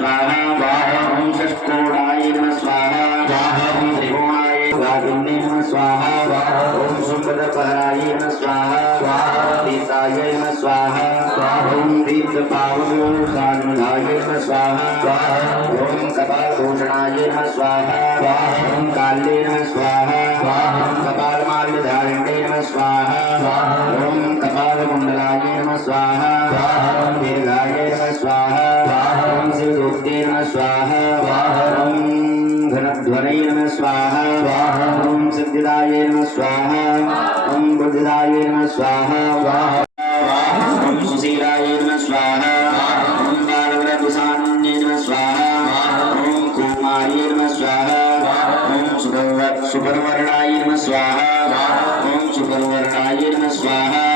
स्वाहा ओम षट्कोणाय नमः स्वाहा ओम त्रिकोणाय गादिन्ये नमः स्वाहा ओम शुम्भदपहराय नमः स्वाहा दीताय नमः स्वाहा ओम दीप्तपावनोषानुधाय नमः स्वाहा ओम कपालभूषणाय नमः स्वाहा ओम काल्ये नमः स्वाहा ओम कपालमाल्यधारिण्ये नमः स्वाहा ओम कपालकुण्डलाय नमः स्वाहा ओम दीर्घाय नमः स्वाहा ओम शिवदूते नमः स्वाहा ओम घनध्वनये नमः स्वाहा ओम सिद्धिदाय नमः स्वाहा ओम बुद्धिदाय नमः स्वाहा ओम सुशीलाय नमः स्वाहा ओम बालवरदुषान्ये नमः स्वाहा ओम कुमार्ये नमः स्वाहा ओम सुपर्णवर्णाय नमः स्वाहा ओम सुपर्णवर्णाय नमः स्वाहा